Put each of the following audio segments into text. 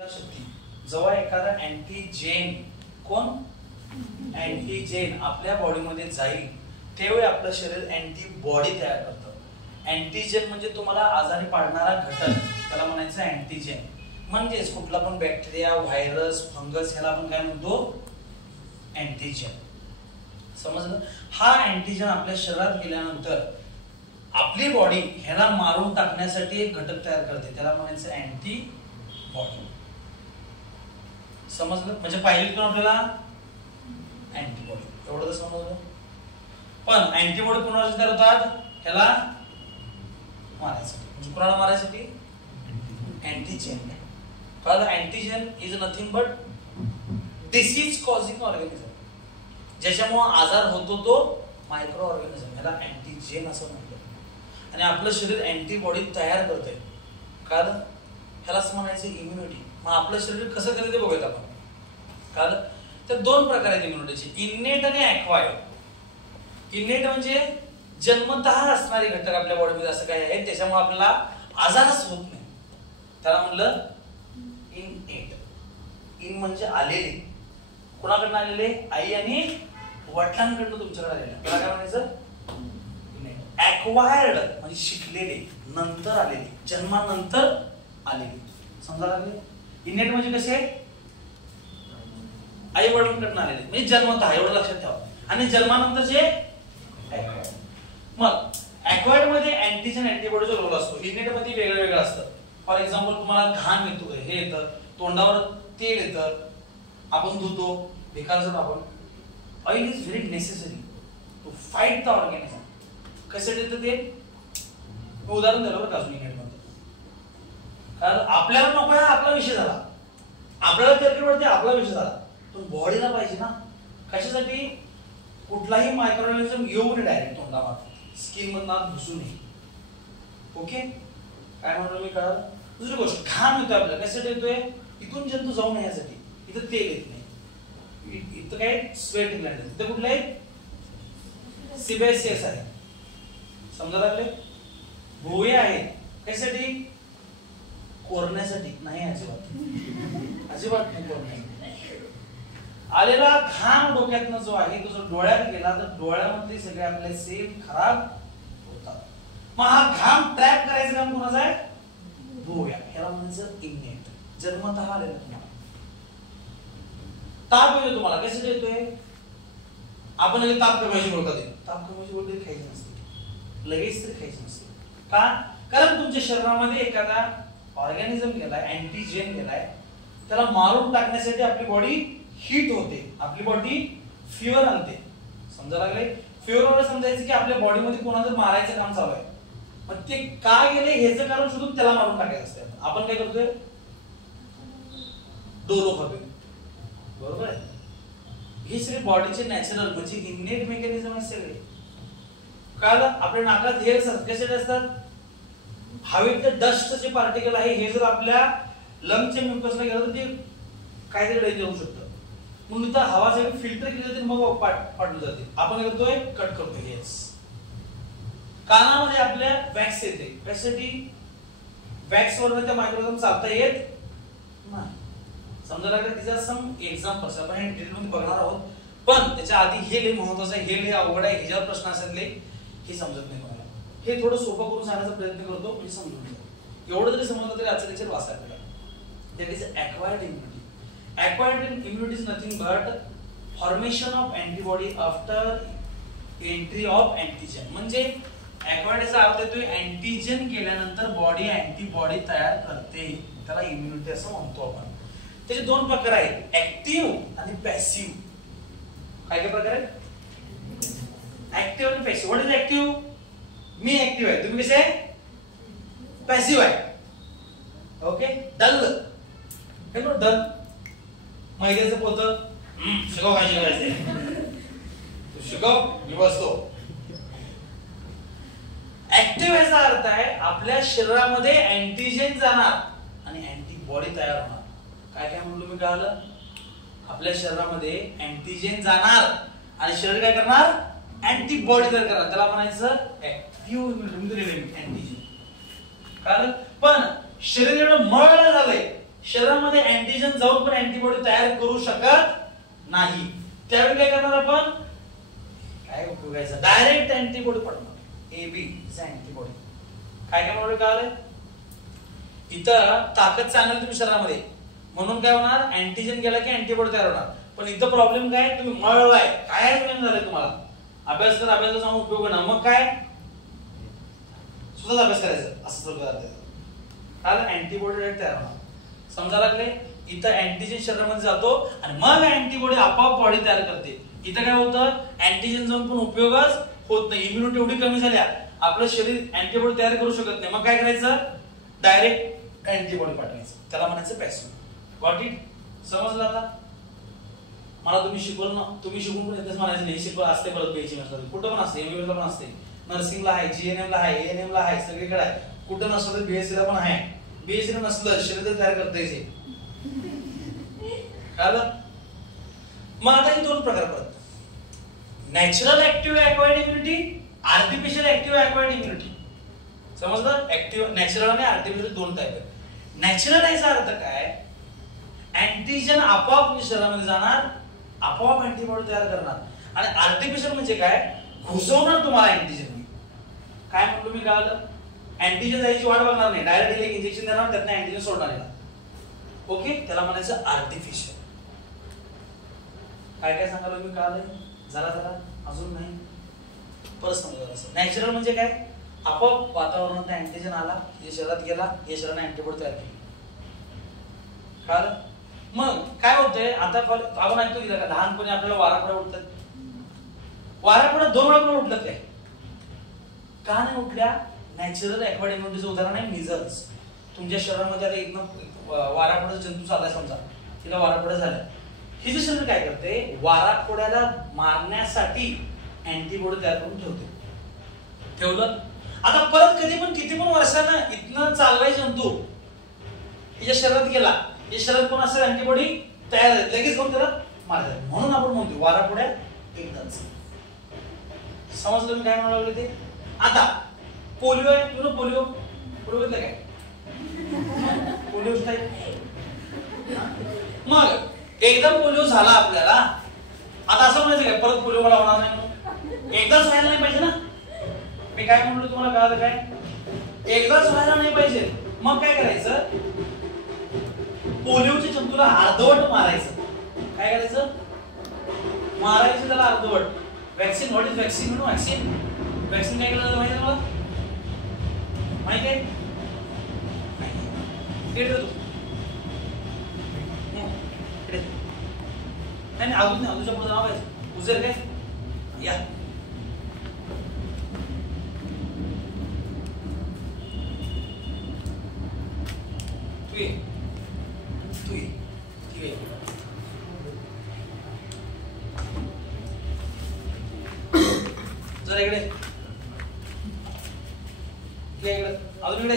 शक्ती जेव्हा एखादा antigen antigen आपल्या बॉडीमध्ये जाईल त्यावेळी आपलं शरीर अँटीबॉडी तयार करतं. अँटीजेन म्हणजे तुम्हाला आजारी पाडणारा घटक, त्याला म्हणायचं अँटीजेन. म्हणजेच कुठला पण बॅक्टेरिया, व्हायरस, फंगस ह्याला आपण काय म्हणतो? अँटीजेन. समजलं? हा अँटीजेन आपल्या शरीरात गेल्यानंतर आपली बॉडी ह्याला मारून टाकण्यासाठी एक घटक तयार करते, त्याला म्हणायचं अँटीबॉडी. समजलं? म्हणजे पाहिजे पण आपल्याला अँटीबॉडी, एवढं तर समजलं. पण अँटीबॉडी कोणासाठी तयार होतात? ह्याला मारायसाठी. म्हणजे कोणाला मारायसाठी? अँटीजेन. कारण antigen is nothing but disease causing organism. ज्याच्यामुळे आजार होतो तो मायक्रो ऑर्गॅनिझम, ह्याला अँटीजेन असं म्हणतात. आणि आपलं शरीर अँटीबॉडी तयार करतंय, कारण ह्यालाच म्हणायचं इम्युनिटी. मग आपलं शरीर कसं करते ते बघूयात आपण. कारण तर दोन प्रकार आहेत इम्युनिटीचे, इन्नेट आणि ॲक्वायर्ड. इन्नेट म्हणजे जन्मतः असणारे घटक आपल्या बॉडीमध्ये असं काही आहे त्याच्यामुळे आपल्याला आजारच होत नाही, त्याला म्हणलं इनएट. इन म्हणजे आलेले, कोणाकडनं आलेले? आई आणि वडिलांकडनं तुमच्याकडे आलेले, त्याला काय म्हणायचं? इनएट. ॲक्वायर्ड म्हणजे शिकलेले, नंतर आलेले, जन्मानंतर आलेले. समजा लागले? इनएट म्हणजे कसे? आई वडिलांकडून आलेले, म्हणजे जन्मतः, एवढं लक्षात ठेवा. आणि जन्मानंतरचे ॲक्वायर्ड. मग ॲक्वायर्ड मध्ये अँटीजेन अँटीबॉडीचा रोल असतो, इनएट मध्ये वेगळं वेगळं असतं. फॉर एक्झाम्पल तुम्हाला घाम येतो, हे येतं, तोंडावर तेल येतं, आपण धुतो, बेकार आपण. Oil is very necessary to fight the organism. कशासाठी येतं ते? उदाहरण दिलं बरं का अजून इनएट मध्ये. कारण आपल्याला नको आहे, आपला विषय झाला. आपल्याला तेलकट वाटते, आपला विषय झाला. पण बॉडीला पाहिजे ना. कशासाठी? कुठलाही मायक्रोऑर्गॅनिझम येऊ नये डायरेक्ट तोंडावर, स्किन मधून घुसू नये. ओके, काय म्हणतो मी? कळलं? दुसरी गोष्ट, घाम येतोय आपल्याला, कशासाठी येतोय? इथून जंतू जाऊ नये यासाठी. इथं तेल येत नाही, इथं काय स्वेट ग्लँड आहे, इथं कुठलं आहे? सीबेसियस आहे. समजा लागले? भुवया आहेत, कशासाठी? कोरण्यासाठी नाही, अजिबात अजिबात नाही कोरण्यासाठी. आलेला घाम डोक्यातनं जो आहे तो जर डोळ्यात गेला तर डोळ्यामधले सगळे आपले सेल खराब होतात. मग हा घाम ट्रॅप करायचं काम कोणाचं आहे? भुवया. ह्याला म्हणायचं इनएट, जन्मतः आलेलं. तुम्हाला ताप येतो, तुम्हाला कशासाठी येतोय? आपण ताप कमायची बोलतात, ताप कमायची बोलते खायची नसते, लगेच तरी खायची नसते. का? कारण तुमच्या शरीरामध्ये एखादा ऑर्गॅनिझम गेलाय, अँटीजेन गेलाय, त्याला मारून टाकण्यासाठी आपली बॉडी हीट होते, आपली बॉडी फीवर आणते. समजा लागले? फीवर समजायचं की आपल्या बॉडीमध्ये कोणाचं मारायचं काम चालू आहे. मग ते का गेले ह्याचं कारण शोधून त्याला मारून टाकायचं असतं. आपण काय करतोय? डोलो खातोय, बरोबर आहे? हे सगळे बॉडीचे नॅचरल म्हणजे इननेट मेकॅनिझम आहे सगळे. कारण आपल्या नाकात हेअर कशासाठी असतात? हवेतले डस्ट जे पार्टिकल आहे हे जर आपल्या लंगच्या म्युकसला गेलं तर ते काहीतरी डेंजर होऊ शकतं. म्हणून तर हवा सगळी फिल्टर केली जाते, मग पाठवली जाते. आपण काय करतोय? कट करतोय. हेच कानामध्ये आपल्या वॅक्स येते, कशासाठी? वॅक्स वर त्या मायक्रोऑर्गॅनिझम चालता येत नाही. समजा लागलं? तिचा सम एक्झाम्पल्स आपण हे डिटेलमध्ये बघणार आहोत. पण त्याच्या आधी हे लय महत्वाचं आहे, हे लय अवघड आहे, ह्याच्यावर प्रश्न असले हे समजत नाही कोणाला. हे थोडं सोपं करून सांगण्याचा प्रयत्न करतो, म्हणजे समजून जाईल. एवढं जरी समजलं तरी आजचं लेक्चर वाचायला लागेल. That is acquired immunity. Acquired immunity is nothing but formation of antibody after entry of antigen. म्हणजे acquired याचा अर्थ येतोय अँटीजेन केल्यानंतर बॉडी अँटीबॉडी तयार करते, त्याला इम्युनिटी असं म्हणतो आपण. त्याचे दोन प्रकार आहेत, ऍक्टिव्ह आणि पॅसिव्ह. काय काय प्रकार आहेत? ऍक्टिव्ह आणि पॅसिव्ह. What is active? मी ऍक्टिव्ह आहे, तुम्ही कसे आहे? पॅसिव्ह आहे. Okay, dull. काय नो डल? मैद्याचं पोतं शिकव, काय शिकायचंय तू शिकव, मी बसतो. ऍक्टिव्ह याचा अर्थ आहे आपल्या शरीरामध्ये अँटीजेन जाणार आणि अँटीबॉडी तयार होणार. काय काय म्हणलो मी? कळलं? आपल्या शरीरामध्ये अँटीजेन जाणार आणि शरीर काय करणार? अँटीबॉडी तयार करणार, त्याला म्हणायचं ऍक्टिव्ह इम्युनिटी, अँटीजेन. कळलं? पण शरीर एवढं मळलं झालंय, शरीरामध्ये अँटीजन जाऊन पण अँटीबॉडी तयार करू शकत नाही. त्यावेळी काय करणार आपण? काय उपयोगायचं? डायरेक्ट अँटीबॉडी पडणार. AB is antibody. काय काय म्हणून कळालं? इथं ताकद चांगली तुम्ही शरीरामध्ये म्हणून काय होणार? अँटीजन गेला की अँटीबॉडी तयार होणार. पण इथं प्रॉब्लेम काय? तुम्ही मळलाय. काय प्रॉब्लेम झालाय तुम्हाला? अभ्यास कर, अभ्यासाचा सांगून उपयोग नाही. मग काय? स्वतःच अभ्यास करायचं असं सगळं करते. कारण अँटीबॉडी डायरेक्ट तयार होणार. समजा लागले? इथं अँटीजन शरीरामध्ये जातो आणि मग अँटीबॉडी आपोआप बॉडी तयार करते. इथं काय होतं? अँटीजन जाऊन पण उपयोगच होत नाही. इम्युनिटी एवढी कमी झाल्या आपलं शरीर अँटीबॉडी तयार करू शकत नाही. मग काय करायचं? डायरेक्ट अँटीबॉडी पाठवायचं. त्याला म्हणायचं पॅसिव्ह. Got it? समजलं आता? मला तुम्ही शिकवलं ना, तुम्ही शिकून पण येतच म्हणायचं नाही. शिकवलं असते परत पेची नसतं. कुठं पण असते. एमबीबीएसला पण असते, नर्सिंगला आहे, जीएनएमला आहे, एएनएमला आहे, सगळीकडे आहे. कुठं नसलं तर बीएससीला पण आहे. बीएससी नसलं शरीर तयार करता येते. कळलं? मग आता हे दोन प्रकार पडतात. Natural active acquired immunity, artificial active acquired immunity. समजलं? ऍक्टिव्ह, नॅचरल आणि आर्टिफिशियल दोन टाइप आहेत. नॅचरल याचा अर्थ काय? अँटीजन आपोआप शरीरामध्ये जाणार, आपोआप अँटीबॉडी तयार करणार. आणि आर्टिफिशियल म्हणजे काय? घुसवणार तुम्हाला अँटीजन. काय म्हणतो मी? कळलं? अँटीजन जायची वाट बघणार नाही, डायरेक्ट एक इंजेक्शन देणार, त्यातनं अँटीजन सोडणार आहे. ओके, त्याला म्हणायचं आर्टिफिशियल. काय काय सांगायला मी? कळलं? जरा जरा अजून नाही परत समजा. नॅचरल म्हणजे काय? आपोआप वातावरणात अँटीजन आला, हे शरीरात गेला, हे शरीराने अँटीबॉडी तयार केली. कळलं? मग काय होतंय? आता आपण ऐकतो की लहानपणी आपल्याला वारापुडे उठतात. वारापुडे 2 वेळा पण उठलं काय? का नाही उठल्या? नॅचरल अक्वायर्ड इम्युनिटीचं उदाहरण आहे मिझल्स. तुमच्या शरीरामध्ये आता इथनं वारापुडे जंतू चाललाय समजा, तिला वारापुडे झालं, हिचं शरीर काय करते? वारापुड्याला मारण्यासाठी अँटीबॉडी तयार करून ठेवलं. आता परत कधी पण किती पण वर्षानं इथनं चाललाय जंतू, हिच्या शरीरात गेला, हे शरीरात पण असं अँटीबॉडी तयार झाली, लगेच मग त्याला मारतात. म्हणून आपण म्हणतो वारापुड्या एकदाच. समजलं मी काय म्हणायला लागले ते? आता पोलिओ आहे, तुला पोलिओ घेतलं काय? पोलिओ मग एकदा पोलिओ झाला आपल्याला, आता असं म्हणायचं काय परत पोलिओ मला होणार नाही म्हणून? एकदाच व्हायला नाही पाहिजे ना. मी काय म्हणलो तुम्हाला? कळालं काय? एकदाच व्हायला नाही पाहिजे. मग काय करायचं? पोलिओच्या जंतूला अर्धवट मारायचं. काय करायचं? मारायचं त्याला अर्धवट. Vaccine, what is vaccine? म्हणून वॅक्सिन काय केलं माहिती आहे तुम्हाला? माहिती आहे? नाही अजूनच्या पुढे नाव आहे उजेर काय? या जरा इकडे अजून इकडे.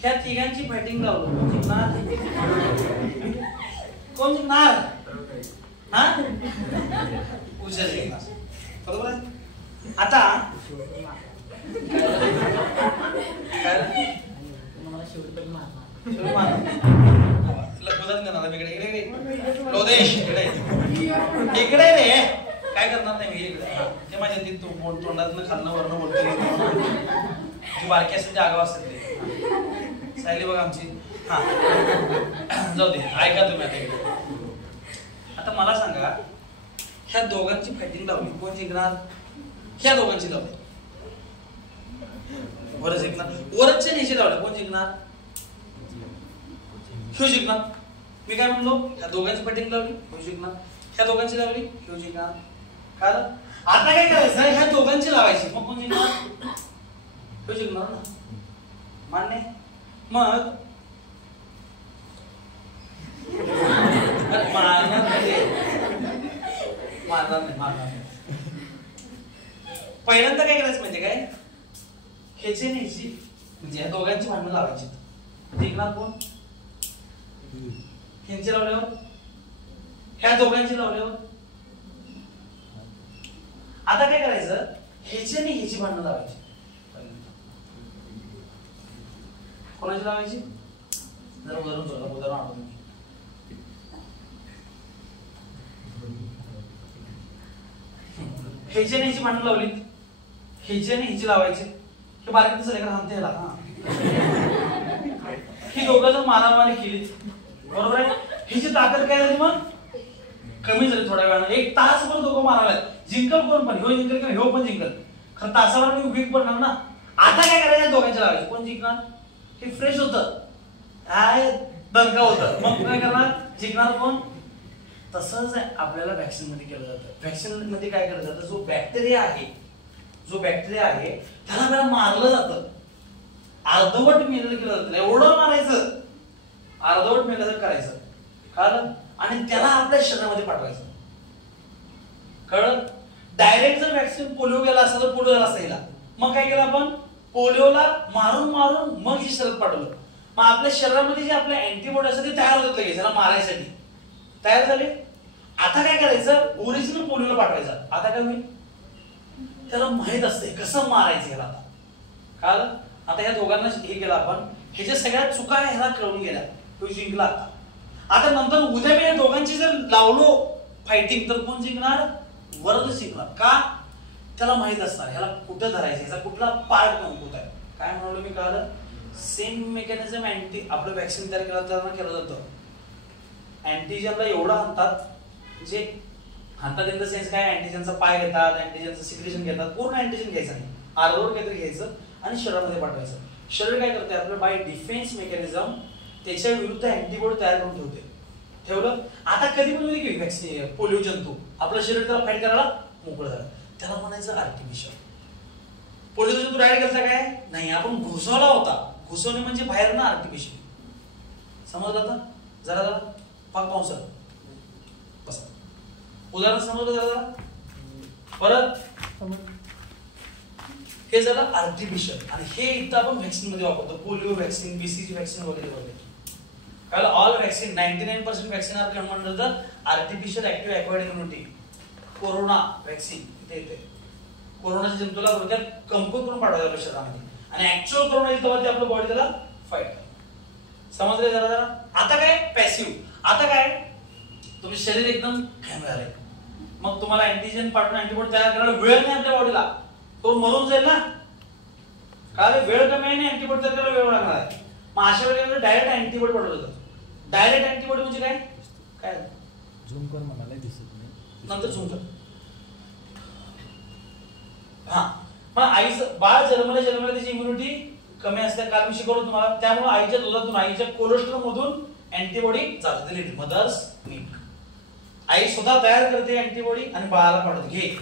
ह्या तिघांची फायटिंग लावलं, कोण जिंकणार? कोण जिंकणार? हा, उजेर जिंकणार. बरोबर आहे. आता इकडे रे काय करणार नाही मी इकडे. ते माझ्या तोंडातनं खाल्लं वरण बोलतो. बारकी असेल ते आगाव असेल ते सायली बघ आमची. हा जाऊ दे, ऐका तुम्ही आता इकडे. आता मला सांगा, ह्या दोघांची फायटिंग लावली, कोण जिंकणार? ह्या दोघांची लावली, वरच जिंकणार. वरचे न्यायचे लावले, कोण जिंकणार? ह्यो जिंकणार. मी काय म्हणलो? ह्या दोघांची फायटिंग लावली, ह्यो जिंकणार. ह्या दोघांची लावली, ह्यो जिंकणार. कारण आता काय करायचं? ह्या दोघांची लावायची, मग कोण जिंकणार? ह्यो जिंकणार ना. मान्य? मग मारणार नाही. पहिल्यांदा काय करायचं माहितीये काय? ह्याचे न्यायची, म्हणजे ह्या दोघांची भांडणं लावायची. जिंकणार कोण? ह्यांची लावल्यावर, ह्या दोघांची लावल्यावर. आता काय करायचं? ह्याची आणि ह्याची भांडणं लावायची. कोणाची लावायची? जरा उदाहरण आठवतो मी. ह्याची आणि ह्याची भांडण लावली, ह्याची आणि ह्याची लावायची, हे बारीक दिसलं का हानते ह्याला. हा ही दोघं जर मारामारी केली बरोबर आहे, हिची ताकद काय झाली मग कमी झाली थोड्या वेळानं. एक तासभर दोघं मारायला जिंकल कोण पण, ह्यो जिंकल किंवा ह्यो पण जिंकल, खरं तासाभर मी वीक पडणार ना. आता काय करायचं दोघांच्या लावायचं, कोण जिंकणार, हे फ्रेश होतं काय दणका होतं, मग काय करणार जिंकणार कोण. तसंच आपल्याला व्हॅक्सिन मध्ये केलं जातं. व्हॅक्सिन मध्ये काय केलं जातं, जो बॅक्टेरिया आहे त्याला आपल्याला मारलं जातं, अर्धवट मेलेलं केलं जातं. एवढं मारायचं, अर्धवट मेलेलं करायचं कळलं, आणि त्याला आपल्या शरीरामध्ये पाठवायचं कळलं. डायरेक्ट जर व्हॅक्सिन पोलिओ गेला असता तर पोलिओ झाला असता, मग काय केलं आपण पोलिओला मारून मग ही शरीरात पाठवलं. मग आपल्या शरीरामध्ये जे आपले अँटीबॉडी असतात ते तयार होतात लगेच त्याला मारायसाठी, तयार झाले. आता काय करायचं, ओरिजिनल पोलिओला पाठवायचं. आता काय होईल, त्याला माहित असते कसं मारायचं ह्याला. आता कळलं. आता ह्या दोघांना हे केलं आपण, ह्याच्या सगळ्या चुका ह्याला कळून गेल्या, तो जिंकला. आता नंतर उद्या मी या दोघांची जर लावलो फायटिंग तर कोण जिंकणार, वरद जिंकणार. का, त्याला माहित असणार ह्याला कुठं धरायचं, ह्याचा कुठला पार्ट कमकुवत आहे. काय म्हणालो मी, कळलं. सेम मेकॅनिझम अँटी आपलं व्हॅक्सिन तयार केलं जातं. अँटीजनला एवढं हाणतात, जे हाणतात इन द सेन्स काय, अँटीजनचा पाय घेतात, अँटीजनचं सिक्रेशन घेतात, पूर्ण अँटीजन घ्यायचं नाही, अर्धवट काहीतरी घ्यायचं आणि शरीरामध्ये पाठवायचं. शरीर काय करते आपलं बाय डिफेन्स मेकॅनिझम त्याच्या विरुद्ध अँटीबॉडी तयार करून ठेवलं. आता कधी पण की व्हॅक्सिन पोलिओ जंतू आपलं शरीर त्याला फाईट करायला मोकळं झालं, त्याला म्हणायचं आर्टिफिशियल. पोलिओ जंतू डायरेक्ट करता काय नाही, आपण घुसवला होता, घुसवणे म्हणजे बाहेर ना आर्टिफिशियल. समजलं आता जरा जरा पाऊस बस उदाहरण समजलं जरा परत. हे झालं आर्टिफिशियल, आणि हे इथं आपण व्हॅक्सिन मध्ये वापरतो. पोलिओ व्हॅक्सिन, बीसीजी व्हॅक्सिन वगैरे वगैरे. कळलं. All vaccine 99% vaccine are comed under the artificial active acquired immunity. Corona vaccine इथे येते. कोरोनाच्या जंतूला थोडक्यात कमकुवत करून पाठवायचं शरीरामध्ये, आणि ऍक्च्युअल कोरोना येईल तेव्हा ते आपलं बॉडी त्याला फाईट. समजले जरा जरा. आता काय पॅसिव्ह, आता काय तुमचं शरीर एकदम घाम झालंय, मग तुम्हाला अँटीजन पाठवून अँटीबॉडी तयार करायला वेळ नाही आपल्या बॉडीला, तो मरून जाईल ना. काय वेळ कमी आहे, नाही अँटीबॉडी तयार करायला वेळ लागणार आहे. मग अशा वेळेला डायरेक्ट अँटीबॉडी पाठवलं जातं. डायरेक्ट अँटीबॉडी म्हणजे काय, काय झूम कर म्हणाला दिसत नाही, नंतर झूम कर. हा पण आईचं बाळ जन्मल्या त्याची इम्युनिटी कमी असते, काल मी शिकवलं तुम्हाला. त्यामुळे आईच्या दुधातून, आईच्या कोलेस्ट्रॉल मधून अँटीबॉडी जाते. मदर्स मिल्क, आई स्वतः तयार करते अँटीबॉडी आणि बाळाला पाठवते. घे,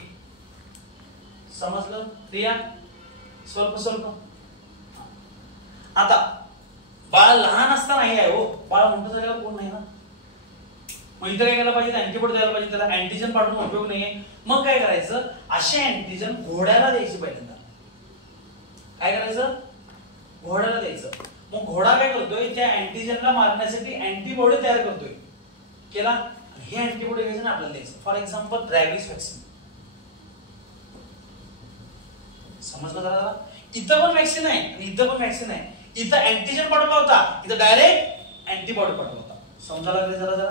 समजलं प्रिया. स्वल्प आता बाळ लहान असताना नाही आहे हो, बाळ मोठं झाल्यावर कोण नाही ना. मग इथं काय करायला पाहिजे, अँटीबॉडी द्यायला पाहिजे, त्याला अँटीजन पाठवून उपयोग नाहीये. मग काय करायचं, असे अँटीजन घोड्याला द्यायचे पहिल्यांदा. काय करायचं, घोड्याला द्यायचं. मग घोडा काय करतोय, त्या अँटीजनला मारण्यासाठी अँटीबॉडी तयार करतोय, केला. हे अँटीबॉडी घ्यायचं ना आपल्याला द्यायचं. For example rabies vaccine. समजलं जरा. इथं पण व्हॅक्सिन आहे आणि इथं पण व्हॅक्सिन आहे. इथं अँटीजन पाठवला होता, इथं डायरेक्ट अँटीबॉडी पाठवला होता. समजायला लागले जरा जरा.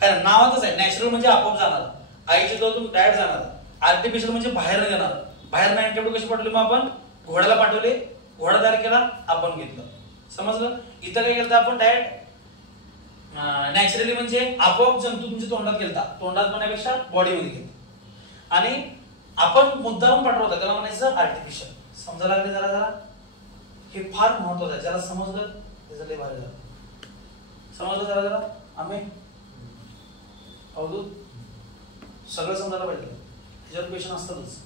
काय नावातच आहे, नॅचरल म्हणजे आपोआप जाणार, आईच्या दुधातून डायरेक्ट जाणार. आर्टिफिशियल म्हणजे बाहेर येणार. बाहेर अँटीबॉडी कशी पाठवली, मग आपण घोड्याला पाठवले, घोडा तयार केला, आपण घेतलं. समजलं. इथं काय केलं आपण, डायरेक्ट नॅचरली म्हणजे आपोआप जंतू तुमच्या तोंडात गेलता, तोंडात म्हणण्यापेक्षा बॉडीमध्ये गेला, आणि आपण मुद्दाम पाठवता, त्याला म्हणायचं आर्टिफिशियल. समजायला लागले जरा जरा. हे फार महत्वाचं आहे, ज्याला समजलं त्याचं लय भारी झालं. समजलं जरा जरा. आम्ही अवधूत सगळं समजायला पाहिजे, ह्याच्यावर क्वेश्चन असतातच.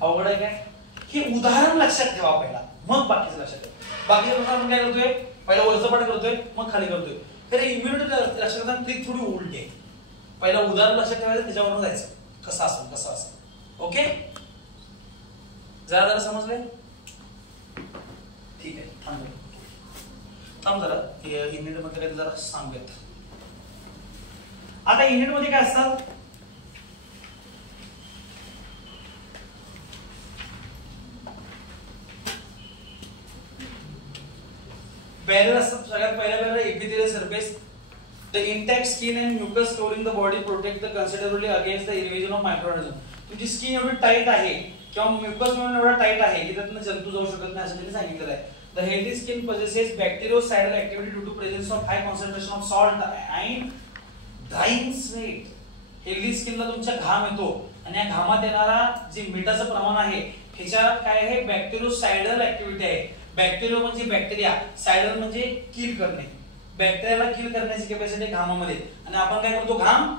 अवघड आहे काय, हे उदाहरण लक्षात ठेवा पहिला, मग बाकीचं लक्षात ठेवा. बाकीच्या प्रश्न आपण काय करतोय, पहिला वरचं पाठ करतोय, मग खाली करतोय. तर इम्युनिटी लक्षात ठेवताना ट्रिक थोडी उलटी आहे. पहिला उदाहरण लक्षात ठेवायचं, त्याच्यावरून जायचं कसं असेल. ओके, जरा जरा समजले. ठीक आहे, थांब जरा. युनिट मध्ये काय जरा सांगूयात. आता युनिट मध्ये काय असतात, बॅरियर असतात सगळ्यात पहिला epithelial surface. The intact skin and mucus covering the body protect the considerably against the invasion of microorganism. तुमची स्किन एवढी टाईट आहे किंवा म्युकस म्हणून एवढा टाईट आहे की त्यातून जंतू जाऊ शकत नाही असं त्यांनी सांगितलेलं आहे. The healthy skin possesses bactericidal activity due to presence of high concentration of salt and drying sweat. Healthy स्किनला तुमचा घाम येतो आणि या घामात येणारा जे मिठाचं प्रमाण आहे ह्याच्या काय आहे बॅक्टेरियोसाइडल ऍक्टिव्हिटी आहे. बॅक्टेरियो म्हणजे बॅक्टेरिया, सायडल म्हणजे किल करणे. बॅक्टेरियाला किल करण्याची कॅपॅसिटी घामामध्ये आणि आपण काय करतो घाम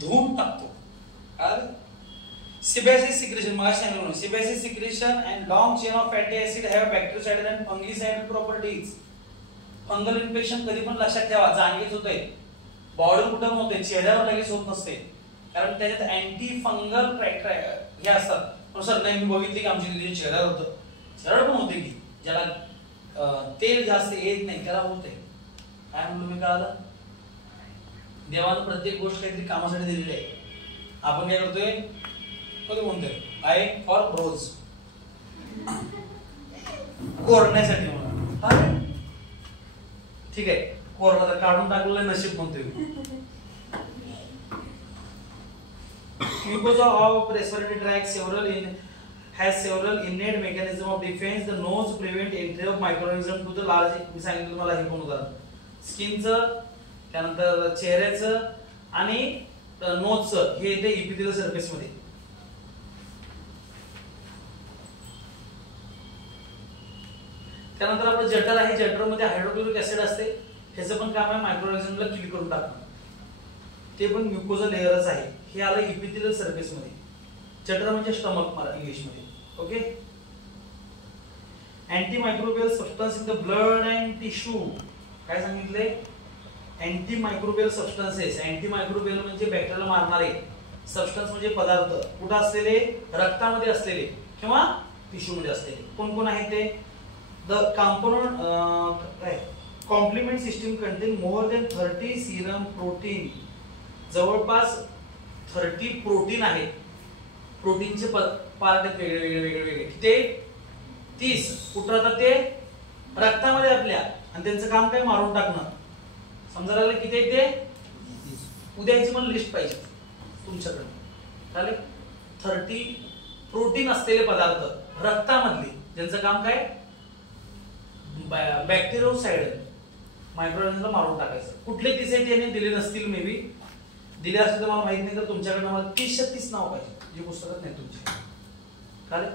धुवून टाकतो. Sebaceous secretion मगाशी सांगितलं sebaceous secretion and long chain of fatty acid have bactericidal and fungicidal properties. Fungal infection कधी पण लक्षात ठेवा जाणीवच होते, बॉडी कुठं होते चेहऱ्यावर लगेच होत नसते कारण त्याच्यात अँटी फंगल हे असतात. पण सर नाही मी बघितली की आमच्या दिदी चेहऱ्यावर होतं, चेहऱ्यावर पण होते की ज्याला तेल जास्त येत नाही त्याला होते. काय म्हणलो मी कळालं? देवानं प्रत्येक गोष्ट काहीतरी कामासाठी दिलेली आहे. आपण काय करतोय कधी म्हणतोय आय फॉर ब्रोज कोरण्यासाठी म्हणून ठीक आहे कोरला काढून टाकलेलं नशीब म्हणतोय. Mucosa of respiratory tract has several innate mechanism of defense. The nose prevent entry of microorganism to the large. मी सांगितलं मला हे पण उदाहरण स्किनचं त्यानंतर चेहऱ्याचं आणि नोजचं हे येते इपिथेलियल सरफेस मध्ये. त्यानंतर आपलं जठर आहे, जठर मध्ये हायड्रोक्लोरिक ऍसिड असते, ह्याचं पण काम आहे मायक्रोऑर्गॅनिझमला किल करून टाकणं. ते पण म्युकोजा लेयरच आहे. हे आलं इपिथेलियल सरफेस मध्ये. जठर म्हणजे स्टमक मला इंग्लिश मध्ये. Okay. Anti microbial substance in the blood and tissue काय सांगितले? Anti microbial substances. Anti microbial म्हणजे बॅक्टेरियाला मारणारे, सबस्टन्स म्हणजे पदार्थ कुठे असलेले रक्तामध्ये असलेले किंवा टिश्यू मध्ये असलेले. कोण कोण आहे ते? The component complement system contain more than 30 serum protein. जवळपास 30 प्रोटीन आहेत. प्रोटीनचे पार्ट आहेत वेगळे. ते 30 कुठं राहतात? ते रक्तामध्ये आपल्या आणि त्यांचं काम काय मारून टाकणं. समजा लागलं किती आहेत ते? उद्याची मला लिस्ट पाहिजे तुमच्याकडे. चालेल. 30 प्रोटीन असलेले पदार्थ रक्तामधले ज्यांचं काम काय बॅक्टेरियोसाइड मायक्रोऑर्गॅनिझमला मारून टाकायचं. कुठले 30 आहेत त्याने दिले नसतील, मे बी दिले असतील तर मला माहित नाही. तर तुमच्याकडे मला 30 नाव पाहिजे जे पुस्तकात नाही तुमच्या. चालेल.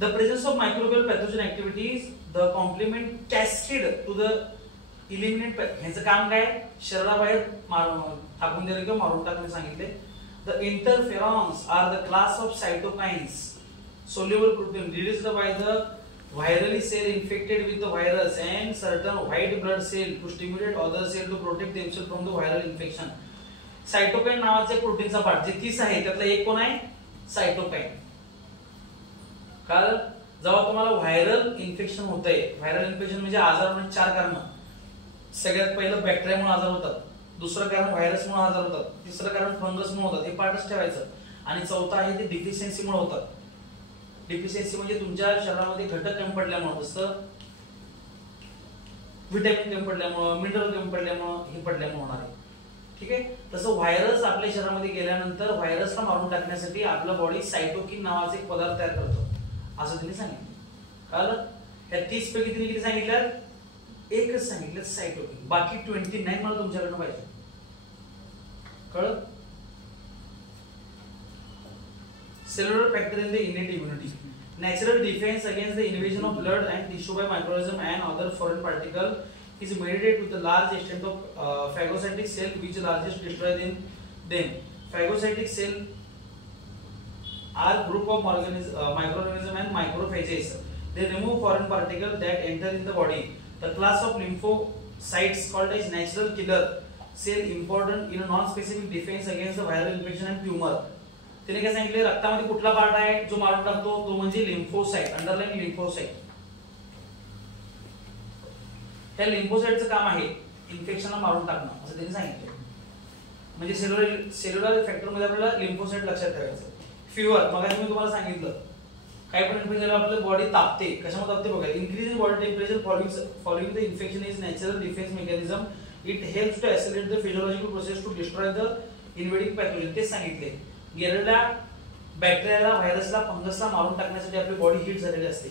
The presence of microbial pathogen activities the complement cascade to the eliminate. ह्याचं काम काय शरीराबाहेर टाकून दिलं किंवा मारून टाकून सांगितले. The interferons are the class of cytokines soluble protein released by the virally cell infected with the virus and certain white blood cell to stimulate other cell to protect themselves from the viral infection. सायटोकाइन नावाचे प्रोटीनचा part जे 30 आहे त्यातला एक कोण आहे? सायटोकाइन. कारण जेव्हा तुम्हाला व्हायरल इन्फेक्शन होतंय, व्हायरल इन्फेक्शन म्हणजे आजार म्हणजे 4 कारण. सगळ्यात पहिलं बॅक्टेरियामुळे आजार होतात, दुसरं कारण व्हायरसमुळे आजार होतात, तिसरं कारण फंगसमुळे होतात. हे पार्टच ठेवायचं. आणि चौथा आहे ते डिफिशियन्सीमुळे होतात. डिफिशियन्सी म्हणजे तुमच्या शरीरामध्ये घटक कमी पडल्यामुळे, जसं व्हिटॅमिन कमी पडल्यामुळे, मिनरल कमी पडल्यामुळे, हे पडल्यामुळे होणार आहे. ठीक आहे. तसं व्हायरस आपल्या शरीरामध्ये गेल्यानंतर व्हायरसला मारून टाकण्यासाठी आपला बॉडी सायटोकिन नावाचा एक पदार्थ तयार करतो असं त्यांनी सांगितलं. कळलं? ह्या 30 पैकी त्यांनी किती सांगितलं? एकच सांगितलं सायटोकिन. बाकी 29 मला तुमच्याकडनं पाहिजे. कळलं? Cellular factor in the innate immunity. Natural defense against the invasion of blood and tissue by microorganism and other foreign particle is mediated with the large extent of phagocytic cell, which largest destroyed in them. Phagocytic cell are group of microorganism and macrophages. They remove foreign particles that enter in the body. The class of lymphocytes called as natural killer cell important in a non-specific defense against the viral infection and tumor. त्याने काय सांगितले? रक्तामध्ये कुठला part आहे जो मारून टाकतो? तो म्हणजे लिम्फोसाइट. Underline lymphocyte. त्या लिम्फोसाइटचं काम आहे इन्फेक्शनला मारून टाकणं असं त्यांनी सांगितलं. म्हणजे सेल्युलर फॅक्टर मध्ये आपल्याला लिम्फोसाइट लक्षात ठेवायचं. फिवर मगाशी मी तुम्हाला सांगितलं काही पण इन्फेक्शन आपलं बॉडी तापते. कशामुळे तापते बघा. Increase in body temperature following the infection is natural defence mechanism. It helps to accelerate the physiological process to destroy the invading pathogen. तेच सांगितले. गेलेल्या बॅक्टेरियाला, व्हायरसला, फंगसला मारून टाकण्यासाठी आपली बॉडी हीट झालेली असते.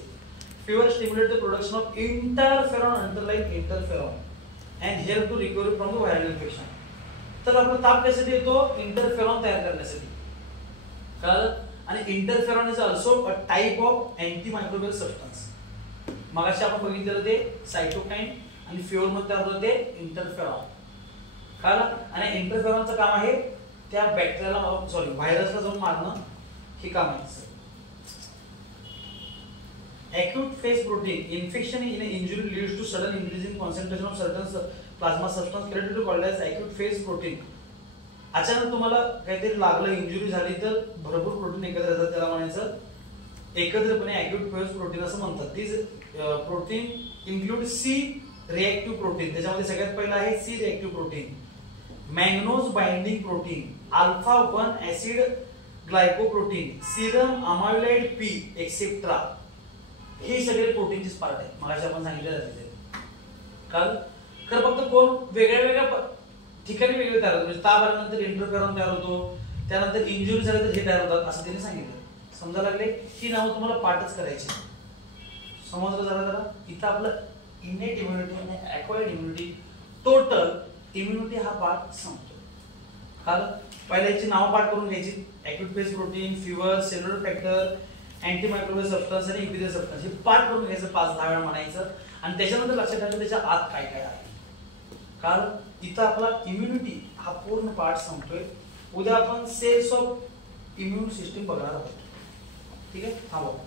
Fever stimulate the production of interferon underline interferon and help to recovery from the viral infection. तर आपला ताप कशासाठी येतो? इंटरफेरॉन तयार करण्यासाठी. कळलं? आणि interferon is also a type of antimicrobial substance. मगाशी आपण बघितलेलं ते सायटोकाईन आणि फीवर मध्ये तयार होतं ते इंटरफेरॉन. कळलं? आणि इंटरफेरॉनचं काम आहे त्या बॅक्टेरियाला, व्हायरसला जाऊन मारणं हे काम आहे. Acute phase protein infection in an injury leads to sudden increase in concentration of certain plasma substance created to called as acute phase protein. अचानक तुम्हाला काहीतरी लागलं, इंजुरी झाली तर भरपूर प्रोटीन एकत्र येतात, त्याला म्हणायचं एकत्रितपणे acute phase protein असं म्हणतात. These protein include C reactive protein. त्याच्यामध्ये सगळ्यात पहिला आहे C reactive protein, manganese binding protein, alpha 1 acid glycoprotein, serum amyloid P etc. हे सगळे प्रोटीनचे पार्ट आहेत. मगाशी आपण सांगितलं जाते. काल खरं फक्त कोण वेगळ्या वेगळ्या ठिकाणी वेगळे तयार होतात. म्हणजे ताप आल्यानंतर इंटरफेरॉन तयार होतो, त्यानंतर इंजुरी झाली तर हे तयार होतात असं त्यांनी सांगितलं. समजा लागले ही नावं तुम्हाला पाठच करायची. समजलं झालं जरा. इथं आपलं इनेट इम्युनिटी आणि ॲक्वायर्ड इम्युनिटी, टोटल इम्युनिटी हा पार्ट संपतो. काल पहिल्या याची नावं पाठ करून घ्यायची. Acute phase protein, fever, cellular factor, antimicrobial substance आणि इम्युनिटी सबस्टन्स हे पार्ट करून घ्यायचं, 5-10 वेळा म्हणायचं. आणि त्याच्यानंतर लक्षात ठेवायचं त्याच्या आत काय काय आहे. कारण इथं आपला इम्युनिटी हा पूर्ण पार्ट संपतोय. उद्या आपण सेल्स ऑफ इम्युन सिस्टीम बघणार आहोत. ठीक आहे. हा बघा.